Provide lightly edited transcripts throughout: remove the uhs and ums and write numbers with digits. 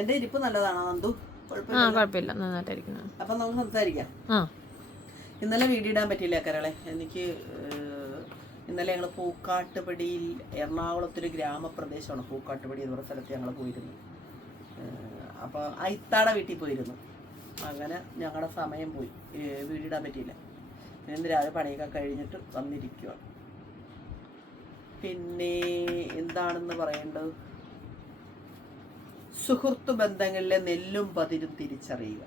എന്റെ ഇരിപ്പ് നല്ലതാണോ നന്ദു? കുഴപ്പമില്ല, നന്നായിട്ടിരിക്കുന്നു. അപ്പൊ നമുക്ക് സംസാരിക്കാം. ഇന്നലെ വീഡിയോ ഇടാൻ പറ്റിയില്ല കരളെ. എനിക്ക് ഇന്നലെ ഞങ്ങൾ പൂക്കാട്ടുപടിയിൽ, എറണാകുളത്തൊരു ഗ്രാമപ്രദേശമാണ് പൂക്കാട്ടുപടി എന്ന് പറഞ്ഞ സ്ഥലത്ത് ഞങ്ങൾ പോയിരുന്നു. അപ്പോൾ ഐത്താടെ വീട്ടിൽ പോയിരുന്നു. അങ്ങനെ ഞങ്ങളുടെ സമയം പോയി, വീഡിയോ ഇടാൻ പറ്റിയില്ല. ഇന്ന് രാവിലെ പണിയൊക്കെ കഴിഞ്ഞിട്ട് വന്നിരിക്കുക. പിന്നെ എന്താണെന്ന് പറയേണ്ടത്, സുഹൃത്തു ബന്ധങ്ങളിലെ നെല്ലും പതിരും തിരിച്ചറിയുക.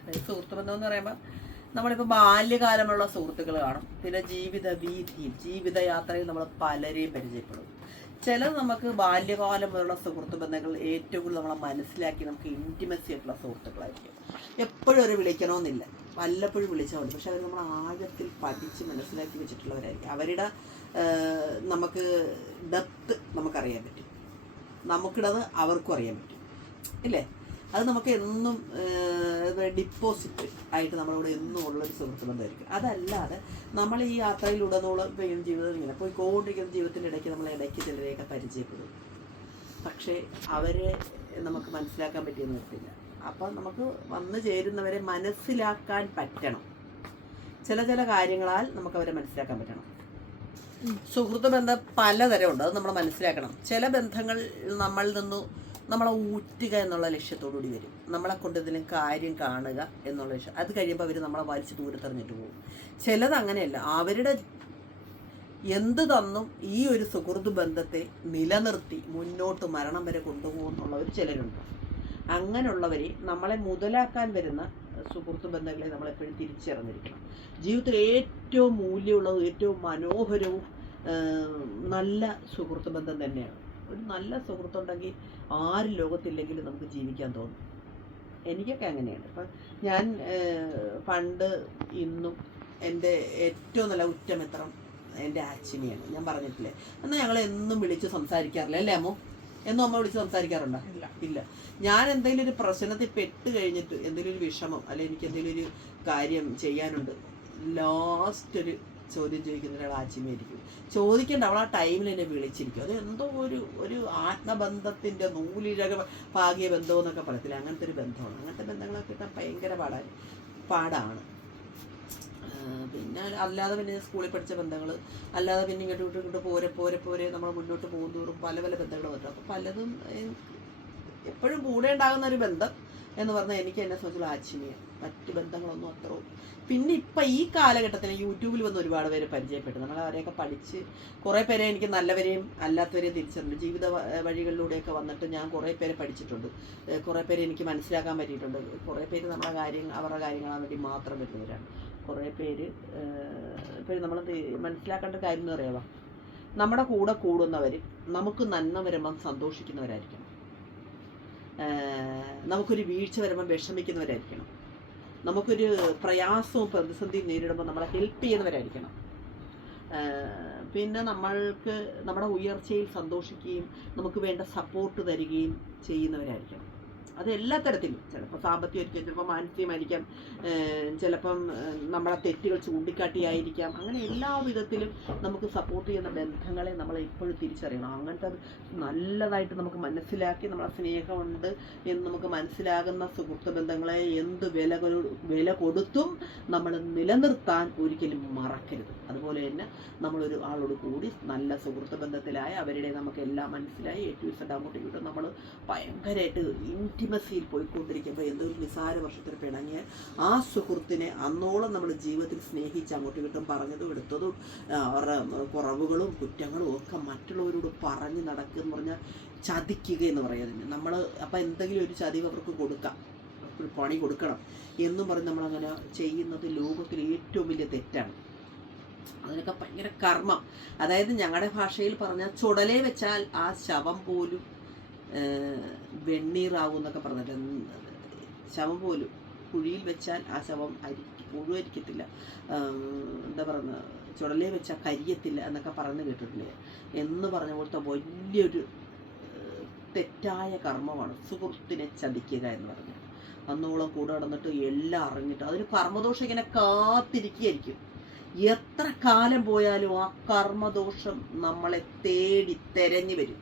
അതായത് സുഹൃത്തു ബന്ധം എന്ന് പറയുമ്പോൾ നമ്മളിപ്പോൾ ബാല്യകാലമുള്ള സുഹൃത്തുക്കൾ കാണും. പിന്നെ ജീവിത വീതിയിൽ, ജീവിതയാത്രയിൽ നമ്മൾ പലരെയും പരിചയപ്പെടും. ചിലത് നമുക്ക് ബാല്യകാലം മുതലുള്ള സുഹൃത്തു ബന്ധങ്ങൾ ഏറ്റവും കൂടുതൽ നമ്മളെ മനസ്സിലാക്കി നമുക്ക് ഇൻറ്റിമസി ആയിട്ടുള്ള സുഹൃത്തുക്കളായിരിക്കും. എപ്പോഴും അവർ വിളിക്കണമെന്നില്ല, വല്ലപ്പോഴും വിളിച്ചാൽ മതി. പക്ഷെ അവർ നമ്മൾ ആഴത്തിൽ പഠിച്ച് മനസ്സിലാക്കി വെച്ചിട്ടുള്ളവരായിരിക്കും. അവരുടെ നമുക്ക് ഡെപ്ത് നമുക്കറിയാൻ പറ്റും, നമുക്കിടത് അവർക്കും അറിയാൻ പറ്റും, ഇല്ലേ? അത് നമുക്ക് എന്നും ഡിപ്പോസിറ്റ് ആയിട്ട് നമ്മളിവിടെ എന്നും ഉള്ളൊരു സുഹൃത്ത് ബന്ധമായിരിക്കും. അതല്ലാതെ നമ്മൾ ഈ യാത്രയിലുടനീളം ജീവിതം ഇങ്ങനെ പോയിക്കൊണ്ടിരിക്കുന്ന ജീവിതത്തിൻ്റെ ഇടയ്ക്ക് നമ്മൾ ഇടയ്ക്ക് ചിലരെയൊക്കെ പരിചയപ്പെടും. പക്ഷേ അവരെ നമുക്ക് മനസ്സിലാക്കാൻ പറ്റിയെന്ന് വരത്തില്ല. അപ്പം നമുക്ക് വന്നു ചേരുന്നവരെ മനസ്സിലാക്കാൻ പറ്റണം. ചില കാര്യങ്ങളാൽ നമുക്ക് അവരെ മനസ്സിലാക്കാൻ പറ്റണം. സുഹൃത്ത് ബന്ധം പലതരമുണ്ട്, അത് നമ്മൾ മനസ്സിലാക്കണം. ചില ബന്ധങ്ങൾ നമ്മളിൽ നിന്ന് നമ്മളെ ഊറ്റുക എന്നുള്ള ലക്ഷ്യത്തോടുകൂടി വരും. നമ്മളെ കൊണ്ട് ഇതിലും കാര്യം കാണുക എന്നുള്ള ലക്ഷ്യം. അത് കഴിയുമ്പോൾ അവർ നമ്മളെ വലിച്ച് ദൂരത്തെറിഞ്ഞിട്ട് പോകും. ചിലത് അങ്ങനെയല്ല, അവരുടെ എന്ത് തന്നും ഈ ഒരു സുഹൃത്ത് ബന്ധത്തെ നിലനിർത്തി മുന്നോട്ട് മരണം വരെ കൊണ്ടുപോകുന്നുള്ളവർ ചിലരുണ്ട്. അങ്ങനെയുള്ളവരെ നമ്മളെ മുതലാക്കാൻ വരുന്ന സുഹൃത്ത് ബന്ധങ്ങളെ നമ്മളെപ്പോഴും തിരിച്ചറിഞ്ഞിരിക്കണം. ജീവിതത്തിൽ ഏറ്റവും മൂല്യമുള്ളതും ഏറ്റവും മനോഹരവും നല്ല സുഹൃത്ത് ബന്ധം തന്നെയാണ്. ഒരു നല്ല സുഹൃത്തുണ്ടെങ്കിൽ ആരും ലോകത്തില്ലെങ്കിലും നമുക്ക് ജീവിക്കാൻ തോന്നും. എനിക്കൊക്കെ അങ്ങനെയാണ്. ഇപ്പം ഞാൻ പണ്ട് ഇന്നും എൻ്റെ ഏറ്റവും നല്ല ഉറ്റമിത്രം എൻ്റെ ആച്ചിനിയാണ്. ഞാൻ പറഞ്ഞിട്ടില്ലേ, എന്നാൽ ഞങ്ങൾ എന്നും വിളിച്ച് സംസാരിക്കാറില്ല, അല്ലേ അമ്മോ? എന്നും അമ്മ വിളിച്ച് സംസാരിക്കാറുണ്ടോ? ഇല്ല. ഞാൻ എന്തെങ്കിലും ഒരു പ്രശ്നത്തിൽ പെട്ട് കഴിഞ്ഞിട്ട് എന്തെങ്കിലും ഒരു വിഷമം, അല്ലെങ്കിൽ എനിക്ക് എന്തെങ്കിലും ഒരു കാര്യം ചെയ്യാനുണ്ട്, ലാസ്റ്റ് ഒരു ചോദ്യം ചോദിക്കുന്ന ഒരാൾ ആച്ചിമയായിരിക്കും. ചോദിക്കേണ്ട, അവൾ ആ ടൈമിൽ എന്നെ വിളിച്ചിരിക്കും. അത് എന്തോ ഒരു ആത്മബന്ധത്തിൻ്റെ നൂലിഴക പാകിയ ബന്ധം എന്നൊക്കെ പറയത്തില്ല, അങ്ങനത്തെ ഒരു ബന്ധമാണ്. അങ്ങനത്തെ ബന്ധങ്ങളൊക്കെ കിട്ടാൻ ഭയങ്കര പാടാണ്. പിന്നെ അല്ലാതെ പിന്നെ സ്കൂളിൽ പഠിച്ച ബന്ധങ്ങൾ, അല്ലാതെ പിന്നെ ഇങ്ങോട്ട് പോരെ നമ്മൾ മുന്നോട്ട് പോകും തോറും പല ബന്ധങ്ങൾ പറ്റും. അപ്പോൾ പലതും എപ്പോഴും കൂടെ ഉണ്ടാകുന്ന ഒരു ബന്ധം എന്ന് പറഞ്ഞാൽ എനിക്ക് എന്നെ സംബന്ധിച്ചുള്ള ആച്ചിനിയാണ്. മറ്റ് ബന്ധങ്ങളൊന്നും അത്ര. പിന്നെ ഇപ്പം ഈ കാലഘട്ടത്തിൽ യൂട്യൂബിൽ വന്ന് ഒരുപാട് പേര് പരിചയപ്പെട്ടു. നമ്മൾ അവരെയൊക്കെ പഠിച്ച് കുറേ പേരെ എനിക്ക് നല്ലവരെയും അല്ലാത്തവരെയും തിരിച്ചറിഞ്ഞു. ജീവിത വഴികളിലൂടെയൊക്കെ വന്നിട്ട് ഞാൻ കുറേ പേരെ പഠിച്ചിട്ടുണ്ട്. കുറേ പേരെ എനിക്ക് മനസ്സിലാക്കാൻ പറ്റിയിട്ടുണ്ട്. കുറേ പേര് അവരുടെ കാര്യങ്ങളാൻ വേണ്ടി മാത്രം വരുന്നവരാണ്. കുറേ പേര് ഇപ്പോഴും നമ്മൾ മനസ്സിലാക്കേണ്ട കാര്യം എന്ന് പറയുക, നമ്മുടെ കൂടെ കൂടുന്നവർ നമുക്ക് നന്മ വരുമ്പം സന്തോഷിക്കുന്നവരായിരിക്കണം. നമുക്കൊരു വീഴ്ച വരുമ്പോൾ വിഷമിക്കുന്നവരായിരിക്കണം. നമുക്കൊരു പ്രയാസവും പ്രതിസന്ധിയും നേരിടുമ്പോൾ നമ്മളെ ഹെൽപ്പ് ചെയ്യുന്നവരായിരിക്കണം. പിന്നെ നമ്മൾക്ക് നമ്മുടെ ഉയർച്ചയിൽ സന്തോഷിക്കുകയും നമുക്ക് വേണ്ട സപ്പോർട്ട് തരികയും ചെയ്യുന്നവരായിരിക്കണം. അത് എല്ലാ തരത്തിലും, ചിലപ്പോൾ സാമ്പത്തികമായിരിക്കാം, ചിലപ്പോൾ മാനസികമായിരിക്കാം, ചിലപ്പം നമ്മളെ തെറ്റുകൾ ചൂണ്ടിക്കാട്ടിയായിരിക്കാം. അങ്ങനെ എല്ലാ വിധത്തിലും നമുക്ക് സപ്പോർട്ട് ചെയ്യുന്ന ബന്ധങ്ങളെ നമ്മൾ എപ്പോഴും തിരിച്ചറിയണം. അങ്ങനത്തെ നല്ലതായിട്ട് നമുക്ക് മനസ്സിലാക്കി നമ്മളെ സ്നേഹമുണ്ട് എന്ന് നമുക്ക് മനസ്സിലാകുന്ന സുഹൃത്ത് ബന്ധങ്ങളെ എന്ത് വില കൊടുത്തും നമ്മൾ നിലനിർത്താൻ ഒരിക്കലും മറക്കരുത്. അതുപോലെ തന്നെ നമ്മളൊരു ആളോട് കൂടി നല്ല സുഹൃത്ത് ബന്ധത്തിലായി അവരുടെ നമുക്ക് എല്ലാം മനസ്സിലായി ഏറ്റവും അങ്ങോട്ടും ഇങ്ങോട്ടും നമ്മൾ ഭയങ്കരമായിട്ട് ഇൻറ്റിമസിയിൽ പോയിക്കൊണ്ടിരിക്കുമ്പോൾ എന്തോ ഒരു നിസാര വർഷത്തിൽ പിണങ്ങിയ ആ സുഹൃത്തിനെ അന്നോളം നമ്മൾ ജീവിതത്തിൽ സ്നേഹിച്ച് അങ്ങോട്ടും ഇങ്ങോട്ടും പറഞ്ഞതും എടുത്തതും അവരുടെ കുറവുകളും കുറ്റങ്ങളും ഒക്കെ മറ്റുള്ളവരോട് പറഞ്ഞ് നടക്കുക എന്ന് പറഞ്ഞാൽ ചതിക്കുക എന്ന് പറയുന്നത്. നമ്മൾ അപ്പം എന്തെങ്കിലും ഒരു ചതിവ് അവർക്ക് കൊടുക്കാം, ഒരു പണി കൊടുക്കണം എന്നും പറഞ്ഞ് നമ്മളങ്ങനെ ചെയ്യുന്നത് ലോകത്തിൽ ഏറ്റവും വലിയ തെറ്റാണ്. അതിനൊക്കെ ഭയങ്കര കർമ്മം. അതായത് ഞങ്ങളുടെ ഭാഷയിൽ പറഞ്ഞാൽ ചുടലേ വെച്ചാൽ ആ ശവം പോലും വെണ്ണീറാവും എന്നൊക്കെ പറഞ്ഞിട്ട്, ശവം പോലും കുഴിയിൽ വെച്ചാൽ ആ ശവം മുഴുവരിക്കത്തില്ല, എന്താ പറയുക, ചുടലേ വെച്ചാൽ കരിയത്തില്ല എന്നൊക്കെ പറഞ്ഞു കേട്ടിട്ടില്ലേ? എന്ന് പറഞ്ഞ പോലത്തെ വലിയൊരു തെറ്റായ കർമ്മമാണ് സുഹൃത്തിനെ ചതിക്കുക എന്ന് പറഞ്ഞാൽ. അന്നോളം കൂടെ നടന്നിട്ട് എല്ലാം അറിഞ്ഞിട്ട് അതൊരു കർമ്മദോഷം ഇങ്ങനെ കാത്തിരിക്കുകയായിരിക്കും. എത്ര കാലം പോയാലും ആ കർമ്മദോഷം നമ്മളെ തേടി തെരഞ്ഞു വരും.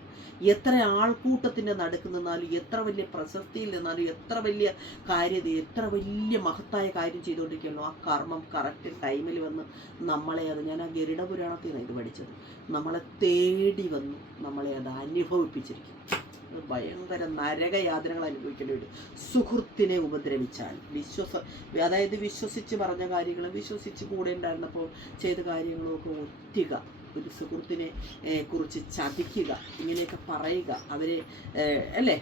എത്ര ആൾക്കൂട്ടത്തിൻ്റെ നടുക്ക് നിന്നാലും, എത്ര വലിയ പ്രശസ്തിയിൽ നിന്നാലും, എത്ര വലിയ കാര്യത, എത്ര വലിയ മഹത്തായ കാര്യം ചെയ്തുകൊണ്ടിരിക്കുകയാണോ, ആ കർമ്മം കറക്റ്റ് ടൈമിൽ വന്ന് നമ്മളെ അത്, ഞാൻ ആ ഗരുഡ പുരാണത്തിൽ നിന്നാണ് ഇത് പഠിച്ചത്, നമ്മളെ തേടി വന്നു നമ്മളെ അത് അനുഭവിപ്പിച്ചിരിക്കും. ഭയങ്കര നരകയാതനകൾ അനുഭവിക്കേണ്ടി വരും സുഹൃത്തിനെ ഉപദ്രവിച്ചാൽ. അതായത് വിശ്വസിച്ച് പറഞ്ഞ കാര്യങ്ങളും വിശ്വസിച്ച് കൂടെ ഉണ്ടായിരുന്നപ്പോൾ ചെയ്ത കാര്യങ്ങളും ഒക്കെ ഒറ്റുക, ഒരു സുഹൃത്തിനെ കുറിച്ച് ചതിക്കുക, ഇങ്ങനെയൊക്കെ പറയുക, അവരെ അല്ലേ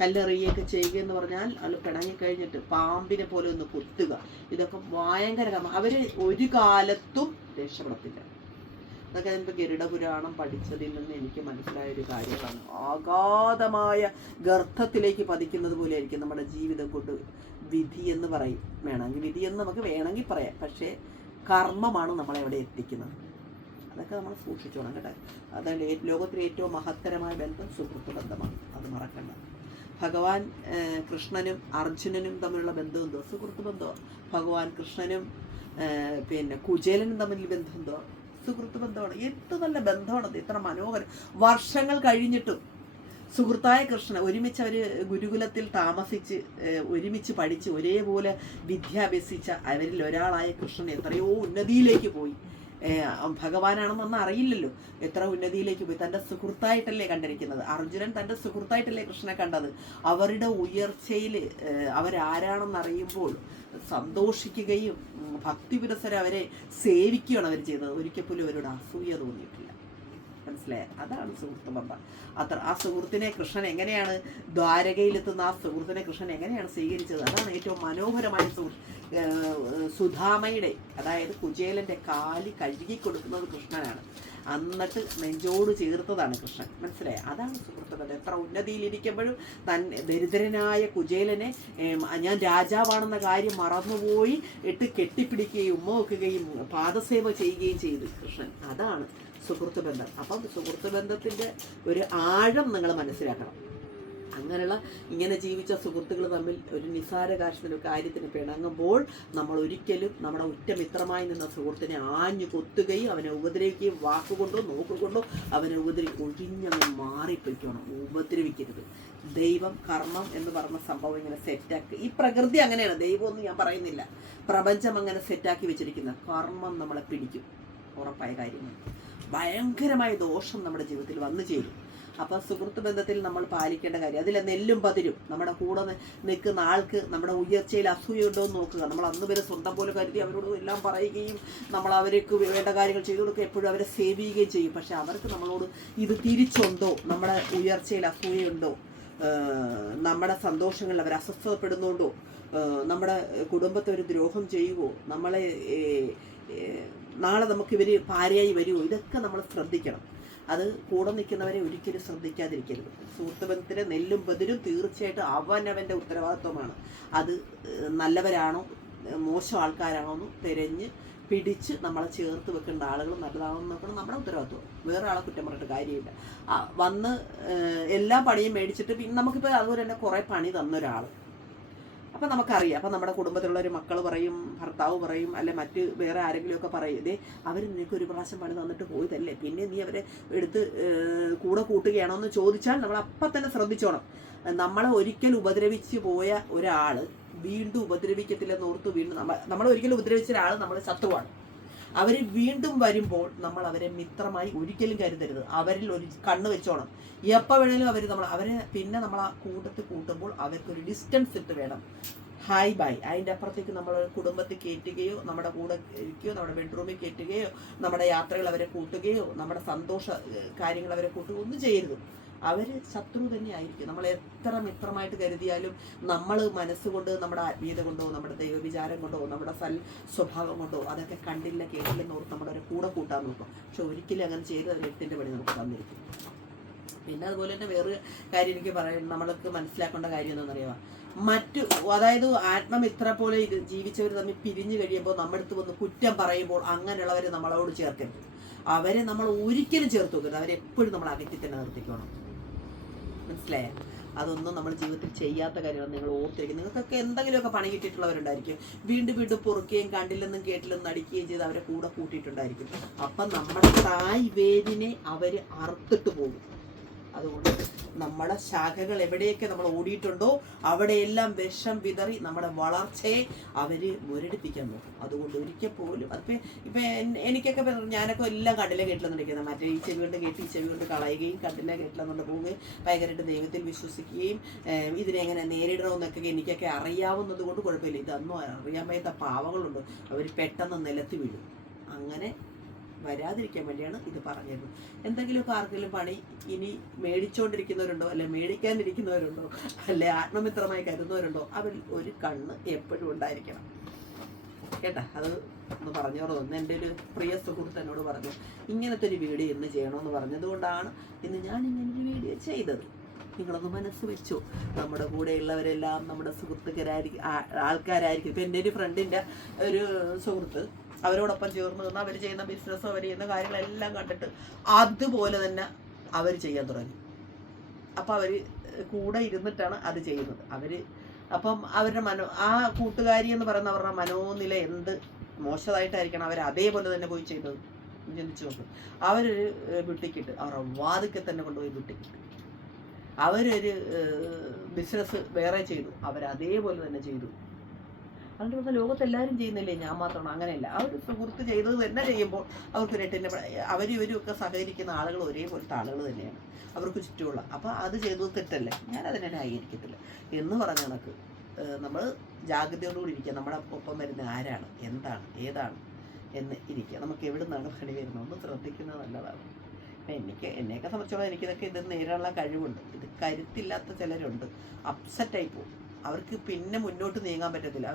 കല്ലെറിയൊക്കെ ചെയ്യുക എന്ന് പറഞ്ഞാൽ അത് പിണങ്ങിക്കഴിഞ്ഞിട്ട് പാമ്പിനെ പോലെ ഒന്ന് കുത്തുക, ഇതൊക്കെ ഭയങ്കര അവർ ഒരു കാലത്തും രക്ഷപ്പെടത്തില്ല. അതൊക്കെ എനിക്ക് ഗരുഡ പുരാണം പഠിച്ചതിൽ നിന്ന് എനിക്ക് മനസ്സിലായൊരു കാര്യമാണ്. അഗാധമായ ഗർത്തത്തിലേക്ക് പതിക്കുന്നത് പോലെ ആയിരിക്കും നമ്മുടെ ജീവിതം കൊണ്ട്. വിധി എന്ന് പറയും, വേണമെങ്കിൽ വിധി എന്ന് നമുക്ക് വേണമെങ്കിൽ പറയാം, പക്ഷേ കർമ്മമാണ് നമ്മളെ അവിടെ എത്തിക്കുന്നത്. അതൊക്കെ നമ്മൾ സൂക്ഷിച്ചോണം കേട്ടോ. അതാണ് ലോകത്തിലെ ഏറ്റവും മഹത്തരമായ ബന്ധം സുഹൃത്ത് ബന്ധമാണ്, അത് മറക്കണ്ട. ഭഗവാൻ കൃഷ്ണനും അർജുനനും തമ്മിലുള്ള ബന്ധം എന്തോ? സുഹൃത്ത് ബന്ധമാണ്. ഭഗവാൻ കൃഷ്ണനും പിന്നെ കുചേലനും തമ്മിൽ ബന്ധം എന്തോ? സുഹൃത്ത് ബന്ധമാണ്. എന്ത് നല്ല ബന്ധമാണത്, എത്ര മനോഹരം. വർഷങ്ങൾ കഴിഞ്ഞിട്ടും സുഹൃത്തായ കൃഷ്ണൻ ഒരുമിച്ച് അവർ ഗുരുകുലത്തിൽ താമസിച്ച് ഒരുമിച്ച് പഠിച്ച് ഒരേപോലെ വിദ്യാഭ്യസിച്ച അവരിൽ ഒരാളായ കൃഷ്ണൻ എത്രയോ ഉന്നതിയിലേക്ക് പോയി. ഭഗവാനാണെന്നൊന്നും അറിയില്ലല്ലോ, എത്ര ഉന്നതിയിലേക്ക് പോയി. തൻ്റെ സുഹൃത്തായിട്ടല്ലേ കണ്ടിരിക്കുന്നത്. അർജുനൻ തൻ്റെ സുഹൃത്തായിട്ടല്ലേ കൃഷ്ണനെ കണ്ടത്. അവരുടെ ഉയർച്ചയിൽ അവരാരാണെന്നറിയുമ്പോൾ സന്തോഷിക്കുകയും ഭക്തിപുരസരം അവരെ സേവിക്കുകയാണ് അവർ ചെയ്തത്. ഒരിക്കൽ പോലും അവരോട് അസൂയ തോന്നിയിട്ടില്ല. മനസ്സിലായ? അതാണ് സുഹൃത്ത് ബന്ധം. ആ സുഹൃത്തിനെ കൃഷ്ണൻ എങ്ങനെയാണ് ദ്വാരകയിലെത്തുന്ന ആ സുഹൃത്തിനെ കൃഷ്ണൻ എങ്ങനെയാണ് സ്വീകരിച്ചത്? അതാണ് ഏറ്റവും മനോഹരമായ സുധാമയുടെ, അതായത് കുചേലൻ്റെ കാല് കഴുകി കൊടുക്കുന്നത് കൃഷ്ണനാണ്. എന്നിട്ട് നെഞ്ചോട് ചേർത്തതാണ് കൃഷ്ണൻ. മനസ്സിലായ? അതാണ് സുഹൃത്ത് ബന്ധം. എത്ര ഉന്നതിയിലിരിക്കുമ്പോഴും ദരിദ്രനായ കുചേലനെ ഞാൻ രാജാവാണെന്ന കാര്യം മറന്നുപോയി ഇട്ട് കെട്ടിപ്പിടിക്കുകയും ഉമ്മ വെക്കുകയും പാദസേവ ചെയ്യുകയും ചെയ്തു കൃഷ്ണൻ. അതാണ് സുഹൃത്ത് ബന്ധം. അപ്പം സുഹൃത്ത് ബന്ധത്തിൻ്റെ ഒരു ആഴം നിങ്ങൾ മനസ്സിലാക്കണം. അങ്ങനെയുള്ള ഇങ്ങനെ ജീവിച്ച സുഹൃത്തുക്കൾ തമ്മിൽ ഒരു നിസ്സാര കാര്യത്തിന് പിണങ്ങുമ്പോൾ നമ്മൾ ഒരിക്കലും നമ്മുടെ ഉറ്റമിത്രമായി നിന്ന സുഹൃത്തിനെ ആഞ്ഞു കൊത്തുകയും അവനെ ഉപദ്രവിക്കുകയും വാക്കുകൊണ്ടോ നോക്കുകൊണ്ടോ അവനെ ഒഴിഞ്ഞങ്ങ് മാറിപ്പോയിക്കണം. ഉപദ്രവിക്കരുത്. ദൈവം കർമ്മം എന്ന് പറഞ്ഞ സംഭവം ഇങ്ങനെ സെറ്റാക്കി, ഈ പ്രകൃതി അങ്ങനെയാണ്, ദൈവമൊന്നും ഞാൻ പറയുന്നില്ല, പ്രപഞ്ചം അങ്ങനെ സെറ്റാക്കി വെച്ചിരിക്കുന്ന കർമ്മം നമ്മളെ പിടിക്കും. ഉറപ്പായ കാര്യമാണ്. ഭയങ്കരമായ ദോഷം നമ്മുടെ ജീവിതത്തിൽ വന്നു ചേരും. അപ്പോൾ സുഹൃത്ത് ബന്ധത്തിൽ നമ്മൾ പാലിക്കേണ്ട കാര്യം, അതിലെ നെല്ലും പതിരും. നമ്മുടെ കൂടെ നിൽക്കുന്ന ആൾക്ക് നമ്മുടെ ഉയർച്ചയിൽ അസൂയുണ്ടോ എന്ന് നോക്കുക. നമ്മൾ അന്ന് വരെ സ്വന്തം പോലെ കരുതി അവരോട് എല്ലാം പറയുകയും നമ്മൾ അവർക്ക് വേണ്ട കാര്യങ്ങൾ ചെയ്തു കൊടുക്കുക, എപ്പോഴും അവരെ സേവിക്കുകയും ചെയ്യും. പക്ഷെ അവർക്ക് നമ്മളോട് ഇത് തിരിച്ചുണ്ടോ? നമ്മുടെ ഉയർച്ചയിൽ അസൂയുണ്ടോ? നമ്മുടെ സന്തോഷങ്ങളിൽ അവർ അസ്വസ്ഥപ്പെടുന്നുണ്ടോ? നമ്മുടെ കുടുംബത്തെ ഒരു ദ്രോഹം ചെയ്യുമോ? നമ്മളെ നാളെ നമുക്കിവർ ഭാര്യയായി വരുമോ? ഇതൊക്കെ നമ്മൾ ശ്രദ്ധിക്കണം. അത് കൂടെ നിൽക്കുന്നവരെ ഒരിക്കലും ശ്രദ്ധിക്കാതിരിക്കരുത്. സുഹൃത്ത് ബന്ധത്തിലെ നെല്ലും ബദിരും തീർച്ചയായിട്ടും അവനവൻ്റെ ഉത്തരവാദിത്വമാണ്. അത് നല്ലവരാണോ മോശം ആൾക്കാരാണോ എന്ന് തിരഞ്ഞ് പിടിച്ച് നമ്മളെ ചേർത്ത് വെക്കേണ്ട ആളുകൾ നല്ലതാണോ എന്ന് നോക്കണം. നമ്മുടെ ഉത്തരവാദിത്വം. വേറെ ആളെ കുറ്റം പറഞ്ഞിട്ട് കാര്യമില്ല. വന്ന് എല്ലാ പണിയും മേടിച്ചിട്ട് പിന്നെ നമുക്കിപ്പോൾ അതുപോലെ തന്നെ കുറേ പണി തന്നൊരാൾ, അപ്പം നമുക്കറിയാം. അപ്പം നമ്മുടെ കുടുംബത്തിലുള്ളൊരു മക്കൾ പറയും, ഭർത്താവ് പറയും, അല്ലെ മറ്റ് വേറെ ആരെങ്കിലുമൊക്കെ പറയും, ഇതേ അവർ നിനക്ക് ഒരു പ്രാവശ്യം പണി തന്നിട്ട് പോയതല്ലേ, പിന്നെ നീ അവരെ എടുത്ത് കൂടെ കൂട്ടുകയാണോ എന്ന് ചോദിച്ചാൽ നമ്മൾ അപ്പം തന്നെ ശ്രദ്ധിച്ചോണം. നമ്മളെ ഒരിക്കൽ ഉപദ്രവിച്ച് പോയ ഒരാൾ വീണ്ടും ഉപദ്രവിക്കത്തില്ലെന്ന് ഓർത്ത് വീണ്ടും നമ്മളെ ഒരിക്കലും ഉപദ്രവിച്ച ഒരാൾ നമ്മുടെ ശത്രുവാണ്. അവർ വീണ്ടും വരുമ്പോൾ നമ്മൾ അവരെ മിത്രമായി ഒരിക്കലും കരുതരുത്. അവരിൽ ഒരു കണ്ണ് വെച്ചോണം. എപ്പോൾ വേണേലും അവരെ പിന്നെ നമ്മൾ ആ കൂട്ടത്തിൽ കൂട്ടുമ്പോൾ അവർക്കൊരു ഡിസ്റ്റൻസ് ഇട്ട് വേണം. Hi bye. അതിൻ്റെ അപ്പുറത്തേക്ക് നമ്മൾ കുടുംബത്തിൽ കയറ്റുകയോ നമ്മുടെ കൂടെ ഇരിക്കുകയോ നമ്മുടെ ബെഡ്റൂമിൽ കയറ്റുകയോ നമ്മുടെ യാത്രകൾ അവരെ കൂട്ടുകയോ നമ്മുടെ സന്തോഷ കാര്യങ്ങൾ അവരെ കൂട്ടുകയോ ഒന്നും ചെയ്യരുത്. അവർ ശത്രു തന്നെ ആയിരിക്കും. നമ്മൾ എത്ര മിത്രമായിട്ട് കരുതിയാലും നമ്മൾ മനസ്സുകൊണ്ട്, നമ്മുടെ ആത്മീയത കൊണ്ടോ, നമ്മുടെ ദൈവവിചാരം കൊണ്ടോ, നമ്മുടെ സ്വഭാവം കൊണ്ടോ അതൊക്കെ കണ്ടില്ല കേട്ടില്ലെന്ന് ഓർത്ത് നമ്മളവരെ കൂടെ കൂട്ടാൻ നോക്കും. പക്ഷെ ഒരിക്കലും അങ്ങനെ ചെയ്ത് അതിൽ 8ൻ്റെ പണി നമുക്ക് തന്നിരിക്കും. പിന്നെ അതുപോലെ തന്നെ വേറൊരു കാര്യം എനിക്ക് പറയാൻ നമ്മൾക്ക് മനസ്സിലാക്കേണ്ട കാര്യം എന്താണെന്നറിയാമോ? അതായത് ആത്മമിത്ര പോലെ ജീവിച്ചവർ തമ്മിൽ പിരിഞ്ഞു കഴിയുമ്പോൾ നമ്മുടെ അടുത്ത് വന്ന് കുറ്റം പറയുമ്പോൾ അങ്ങനെയുള്ളവർ നമ്മളോട് ചേർക്കരുത്. അവരെ നമ്മൾ ഒരിക്കലും ചേർത്ത് വെക്കരുത്. അവരെപ്പോഴും നമ്മൾ അകറ്റി തന്നെ നിർത്തിക്കണം. മനസ്സിലായ? അതൊന്നും നമ്മൾ ജീവിതത്തിൽ ചെയ്യാത്ത കാര്യമാണ്. നിങ്ങൾ ഓർത്തിരിക്കും. നിങ്ങൾക്കൊക്കെ എന്തെങ്കിലുമൊക്കെ പണി കിട്ടിയിട്ടുള്ളവരുണ്ടായിരിക്കും. വീണ്ടും വീണ്ടും പൊറുക്കുകയും കണ്ടില്ലെന്നും കേട്ടില്ലെന്നും നടിക്കുകയും ചെയ്ത് അവരെ കൂടെ കൂട്ടിയിട്ടുണ്ടായിരിക്കും. അപ്പം നമ്മുടെ തായ് വേരിനെ അവർ അറുത്തിട്ട് പോകും. അതുകൊണ്ട് നമ്മുടെ ശാഖകൾ എവിടെയൊക്കെ നമ്മൾ ഓടിയിട്ടുണ്ടോ അവിടെയെല്ലാം വിഷം വിതറി നമ്മുടെ വളർച്ചയെ അവർ മുരടിപ്പിക്കാൻ നോക്കും. അതുകൊണ്ട് ഒരിക്കൽ പോലും ഇപ്പം എനിക്കൊക്കെ ഞാനൊക്കെ എല്ലാം കണ്ടില്ല കേട്ടില്ലെന്നിരിക്കുന്നത്. മറ്റേ ഈ ചെവി കൊണ്ട് കേട്ട് ഈ ചെവി കൊണ്ട് കളയുകയും കണ്ടില്ല കേട്ടില്ലെന്നുകൊണ്ട് പോവുകയും ഭയങ്കരമായിട്ട് ദൈവത്തിൽ വിശ്വസിക്കുകയും ഇതിനെങ്ങനെ നേരിടണമെന്നൊക്കെ എനിക്കൊക്കെ അറിയാവുന്നത് കൊണ്ട് കുഴപ്പമില്ല. ഇതൊന്നും അറിയാൻ വയ്യാത്ത പാവങ്ങളുണ്ട്. അവർ പെട്ടെന്ന് നിലത്ത് വീഴും. അങ്ങനെ വരാതിരിക്കാൻ വേണ്ടിയാണ് ഇത് പറഞ്ഞത്. എന്തെങ്കിലുമൊക്കെ ആർക്കെങ്കിലും പണി ഇനി മേടിച്ചുകൊണ്ടിരിക്കുന്നവരുണ്ടോ, അല്ലെ മേടിക്കാനിരിക്കുന്നവരുണ്ടോ, അല്ലെ ആത്മമിത്രമായി കരുതുന്നവരുണ്ടോ, അവരിൽ ഒരു കണ്ണ് എപ്പോഴും ഉണ്ടായിരിക്കണം കേട്ടാ. അത് ഒന്ന് പറഞ്ഞോളൂ. എൻ്റെ ഒരു പ്രിയ സുഹൃത്ത് എന്നോട് പറഞ്ഞു ഇങ്ങനത്തെ ഒരു വീഡിയോ ഇന്ന് ചെയ്യണമെന്ന് പറഞ്ഞതുകൊണ്ടാണ് ഇന്ന് ഞാൻ ഇങ്ങനൊരു വീഡിയോ ചെയ്തത്. നിങ്ങളൊന്ന് മനസ്സ് വെച്ചു. നമ്മുടെ കൂടെയുള്ളവരെല്ലാം നമ്മുടെ സുഹൃത്തുക്കരായിരിക്കും, ആൾക്കാരായിരിക്കും. ഇപ്പം എൻ്റെ ഒരു ഫ്രണ്ടിൻ്റെ ഒരു സുഹൃത്ത് അവരോടൊപ്പം ചേർന്ന് നിന്ന് അവർ ചെയ്യുന്ന ബിസിനസ്സും അവർ ചെയ്യുന്ന കാര്യങ്ങളെല്ലാം കണ്ടിട്ട് അതുപോലെ തന്നെ അവർ ചെയ്യാൻ തുടങ്ങി. അപ്പം അവർ കൂടെ ഇരുന്നിട്ടാണ് അത് ചെയ്യുന്നത്. അപ്പം അവരുടെ ആ കൂട്ടുകാരി എന്ന് പറയുന്ന അവരുടെ മനോനില എന്ത് മോശമായിട്ടായിരിക്കണം അവർ അതേപോലെ തന്നെ പോയി ചെയ്തത്. ചിന്തിച്ചു നോക്കും. അവരൊരു ബുട്ടിക്കിട്ട് അവരുടെ വാതിക്കൽ തന്നെ കൊണ്ടുപോയി ബുട്ടിക്കിട്ട് അവരൊരു ബിസിനസ് വേറെ ചെയ്തു. അവരതേപോലെ തന്നെ ചെയ്തു. അതുകൊണ്ട് പറഞ്ഞാൽ ലോകത്തെല്ലാവരും ചെയ്യുന്നില്ലേ, ഞാൻ മാത്രമാണ്? അങ്ങനെയല്ല. അവർ സുഹൃത്ത് ചെയ്തത് തന്നെ ചെയ്യുമ്പോൾ അവർക്ക് നെട്ടിൻ്റെ ഇവരും ഒക്കെ സഹകരിക്കുന്ന ആളുകൾ ഒരേപോലത്തെ ആളുകൾ തന്നെയാണ് അവർക്ക് ചുറ്റുമുള്ള. അപ്പോൾ അത് ചെയ്തത് തെറ്റല്ലേ, ഞാൻ അതിനെ ന്യായീകരിക്കത്തില്ല എന്ന് പറഞ്ഞ കണക്ക് നമ്മൾ ജാഗ്രതയോടുകൂടി ഇരിക്കുക. നമ്മുടെ ഒപ്പം വരുന്ന ആരാണ്, എന്താണ്, ഏതാണ് എന്ന് ഇരിക്കുക. നമുക്ക് എവിടെ നിന്നാണ് പണി വരുന്നത് ഒന്ന് ശ്രദ്ധിക്കുന്നത് നല്ലതാണ്. എന്നെയൊക്കെ സംബന്ധിച്ചോളം എനിക്കിതൊക്കെ ഇത് നേരിടാനുള്ള കഴിവുണ്ട്. ഇത് കരുത്തില്ലാത്ത ചിലരുണ്ട്, അപ്സെറ്റായി പോകും. അവർക്ക് പിന്നെ മുന്നോട്ട് നീങ്ങാൻ പറ്റത്തില്ല.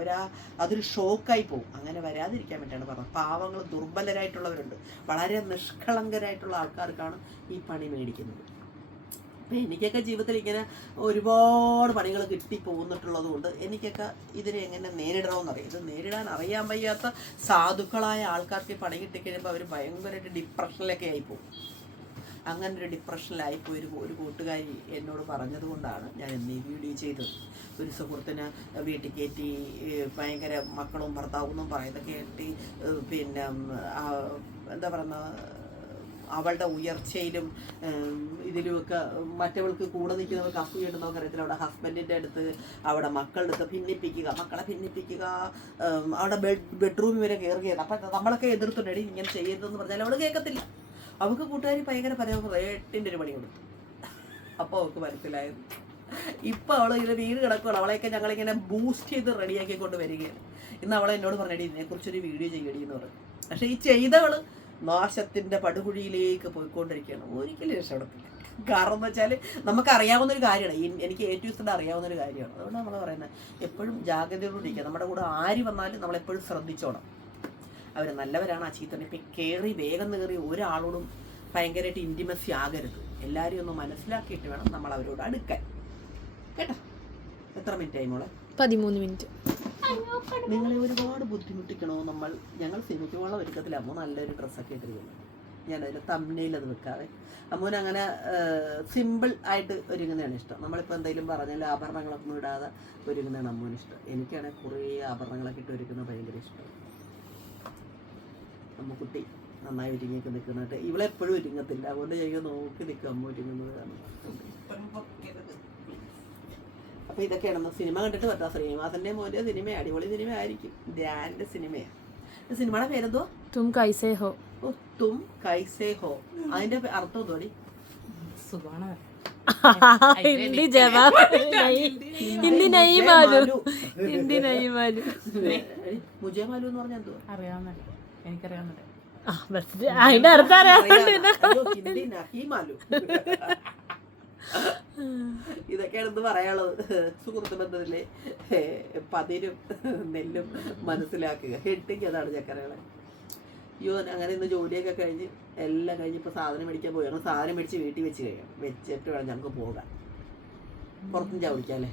അതൊരു ഷോക്കായി പോകും. അങ്ങനെ വരാതിരിക്കാൻ വേണ്ടിയാണ് പറഞ്ഞത്. പാവങ്ങൾ, ദുർബലരായിട്ടുള്ളവരുണ്ട്. വളരെ നിഷ്കളങ്കരായിട്ടുള്ള ആൾക്കാർക്കാണ് ഈ പണി മേടിക്കുന്നത്. അപ്പം എനിക്കൊക്കെ ജീവിതത്തിൽ ഇങ്ങനെ ഒരുപാട് പണികൾ കിട്ടി പോന്നിട്ടുള്ളത് കൊണ്ട് എനിക്കൊക്കെ ഇതിനെ എങ്ങനെ നേരിടണമെന്നറിയാം. ഇത് നേരിടാൻ അറിയാൻ വയ്യാത്ത സാധുക്കളായ ആൾക്കാർക്ക് പണി കിട്ടിക്കഴിയുമ്പോൾ അവർ ഭയങ്കരമായിട്ട് ഡിപ്രഷനിലൊക്കെ ആയിപ്പോകും. അങ്ങനെ ഒരു ഡിപ്രഷനിലായിപ്പോയി ഒരു കൂട്ടുകാരി എന്നോട് പറഞ്ഞതുകൊണ്ടാണ് ഞാൻ ഇന്ന് ഈ വീഡിയോ ചെയ്തത്. ഒരു സുഹൃത്തിന് വീട്ടിൽ കയറ്റി ഭയങ്കര മക്കളും ഭർത്താവെന്നും പറയുന്നത് കേട്ടി പിന്നെ എന്താ പറയുന്ന അവളുടെ ഉയർച്ചയിലും ഇതിലുമൊക്കെ മറ്റവൾക്ക് കൂടെ നിൽക്കുന്നവർക്ക് അസൂയുണ്ടെന്നൊക്കെ അറിയത്തില്ല. അവിടെ ഹസ്ബൻഡിൻ്റെ അടുത്ത് അവിടെ മക്കളുടെ അടുത്ത് ഭിന്നിപ്പിക്കുക, മക്കളെ ഭിന്നിപ്പിക്കുക, അവിടെ ബെഡ്റൂമിൽ വരെ കയറുകയാണ്. അപ്പം നമ്മളൊക്കെ എതിർത്തുണ്ടെടി ഇങ്ങനെ ചെയ്യരുതെന്ന് പറഞ്ഞാൽ അവൾ കേൾക്കത്തില്ല. അവൾക്ക് കൂട്ടുകാരി ഭയങ്കര റേട്ടിൻ്റെ ഒരു പണി കൊടുത്തു. അപ്പോൾ അവൾക്ക് മനസ്സിലായത്. ഇപ്പം അവൾ ഇങ്ങനെ വീട് കിടക്കുകയാണ്. അവളെയൊക്കെ ഞങ്ങളിങ്ങനെ ബൂസ്റ്റ് ചെയ്ത് റെഡിയാക്കിക്കൊണ്ട് വരികയാണ്. ഇന്ന് അവളെ എന്നോട് പറഞ്ഞടി ഇതിനെക്കുറിച്ചൊരു വീഡിയോ ചെയ്യടി എന്ന് പറഞ്ഞു. പക്ഷേ ഈ ചെയ്തവൾ നാശത്തിൻ്റെ പടുകുഴിയിലേക്ക് പോയിക്കൊണ്ടിരിക്കുകയാണ്. ഒരിക്കലും രക്ഷപ്പെടത്തില്ല. കാരണം എന്ന് വെച്ചാൽ നമുക്കറിയാവുന്നൊരു കാര്യമാണ്. എനിക്ക് ഏറ്റവും അറിയാവുന്നൊരു കാര്യമാണ്. അതുകൊണ്ട് നമ്മൾ പറയുന്നത് എപ്പോഴും ജാഗ്രതയോടുകൂടിയിരിക്കുക. നമ്മുടെ കൂടെ ആര് വന്നാലും നമ്മളെപ്പോഴും ശ്രദ്ധിച്ചോണം. അവർ നല്ലവരാണ്, ആ ചീത്തനെ ഇപ്പം കയറി വേഗം കയറി ഒരാളോടും ഭയങ്കരമായിട്ട് ഇൻറ്റിമസി ആകരുത്. എല്ലാവരെയും ഒന്ന് മനസ്സിലാക്കിയിട്ട് വേണം നമ്മൾ അവരോട് അടുക്കാൻ. കേട്ടോ? എത്ര മിനിറ്റ് ആയി മോളെ? 13 മിനിറ്റ്. നിങ്ങളെ ഒരുപാട് ബുദ്ധിമുട്ടിക്കണോ ഞങ്ങൾ സിനിമയ്ക്കുള്ള ഒരുക്കത്തിൽ അമ്മ നല്ലൊരു ഡ്രസ്സൊക്കെ ഇട്ടിരിക്കുന്നു. ഞാനതിൽ തമ്മിൽ അത് വെക്കാതെ അമ്മൂന് അങ്ങനെ സിമ്പിൾ ആയിട്ട് ഒരുങ്ങുന്നതാണ് ഇഷ്ടം. നമ്മളിപ്പോൾ എന്തെങ്കിലും പറഞ്ഞാൽ ആഭരണങ്ങളൊക്കെ ഒന്നും ഇടാതെ ഒരുങ്ങുന്നതാണ് അമ്മൂന് ഇഷ്ടം. എനിക്കാണെങ്കിൽ കുറേ ആഭരണങ്ങളൊക്കെ ഇട്ട് ഒരുക്കുന്നത് ഭയങ്കര ഇഷ്ടമാണ്. അമ്മക്കുട്ടി നന്നായി ഒരുങ്ങിയൊക്കെ നിൽക്കുന്നുണ്ട്. ഇവളെപ്പോഴും ഒരുങ്ങത്തില്ല. അതുകൊണ്ട് ഞാൻ നോക്കി നിൽക്കും അമ്മ ഒരുങ്ങുന്നത് കാരണം. അപ്പോൾ ഇതൊക്കെയാണ് സിനിമ കണ്ടിട്ട് പറ്റാ. ശ്രീനിവാസൻ്റെ മോൻ്റെ സിനിമ അടിപൊളി സിനിമ ആയിരിക്കും. ധ്യാൻ്റെ സിനിമയാണ്. സിനിമയുടെ പേരെന്തോ? തും കൈസേ ഹോ. ഓ, തും കൈസേ ഹോ. അതിൻ്റെ അർത്ഥം എന്തോടി? സുഖമാണ്. हिंदी जवाब हिंदी नहीं मालूम. हिंदी नहीं मालूम. മുജേ മാലു എന്ന് പറഞ്ഞാൽ എന്തോ? അറിയാവുന്നല്ലേ, എനിക്കറിയാവുന്നല്ലേ. അതിന്റെ അർത്ഥം അറിയാവുന്ന ഹിന്ദി നഹി മാലു. ഇതൊക്കെയാണ് എന്ത് പറയാനുള്ളത്. സുഹൃത്ത് ബന്ധത്തിലെ പതിരും നെല്ലും മനസ്സിലാക്കുക. ഹെഡിങ് അതാണ് ചക്കരകളെ. അയ്യോ, അങ്ങനെ ഇന്ന് ജോലിയൊക്കെ കഴിഞ്ഞ് എല്ലാം കഴിഞ്ഞ് ഇപ്പോൾ സാധനം മേടിക്കാൻ പോയി. ഞങ്ങൾ സാധനം മേടിച്ച് വീട്ടിൽ വെച്ച് കഴിയണം. വെച്ചിട്ട് വേണം ഞങ്ങൾക്ക് പോകാൻ. പുറത്തും ചാവിടിക്കാം അല്ലേ?